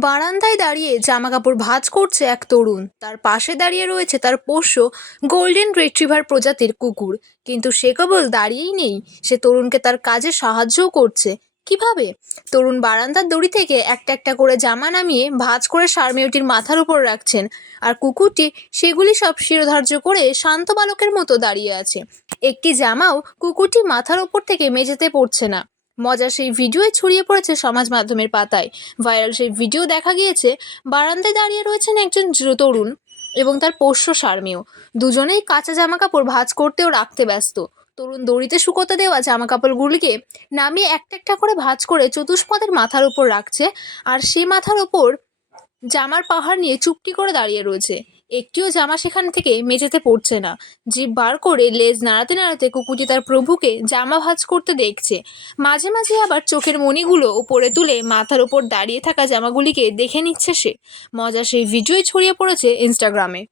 বারান্দায় দাঁড়িয়ে জামা কাপড় ভাঁজ করছে এক তরুণ। তার পাশে দাঁড়িয়ে রয়েছে তার পোষ্য গোল্ডেন রেট্রিভার প্রজাতির কুকুর। কিন্তু সে কেবল দাঁড়িয়েই নেই, সে তরুণকে তার কাজে সাহায্যও করছে। কীভাবে? তরুণ বারান্দার দড়ি থেকে একটা একটা করে জামা নামিয়ে ভাঁজ করে সারমেয়টির মাথার উপর রাখছেন। আর কুকুরটি সেগুলি সব শিরোধার্য করে শান্ত বালকের মতো দাঁড়িয়ে আছে। একটি জামাও কুকুরটি মাথার ওপর থেকে মেঝেতে পড়ছে না। মজার সেই ভিডিওই ছড়িয়ে পড়েছে সমাজ মাধ্যমের পাতায়। ভাইরাল সেই ভিডিও দেখা গিয়েছে, বারান্দায় দাঁড়িয়ে রয়েছেন একজন তরুণ এবং তার পোষ্য সারমেয় দুজনেই কাঁচা জামা কাপড় ভাঁজ করতেও রাখতে ব্যস্ত। তরুণ দড়িতে শুকোতে দেওয়া জামা কাপড়গুলিকে নামিয়ে একটা একটা করে ভাঁজ করে চতুষ্পদের মাথার উপর রাখছে আর সে মাথার ওপর জামার পাহাড় নিয়ে চুপটি করে দাঁড়িয়ে রয়েছে। একটিও জামা সেখান থেকে মেঝেতে পড়ছে না। জিভ বার করে লেজ নাড়াতে নাড়াতে কুকুরটি তার প্রভুকে জামা ভাজ করতে দেখছে। মাঝে মাঝে আবার চোখের মণিগুলো উপরে তুলে মাথার উপর দাঁড়িয়ে থাকা জামাগুলিকে দেখে নিচ্ছে সে। মজা সেই ভিডিওই ছড়িয়ে পড়েছে ইনস্টাগ্রামে।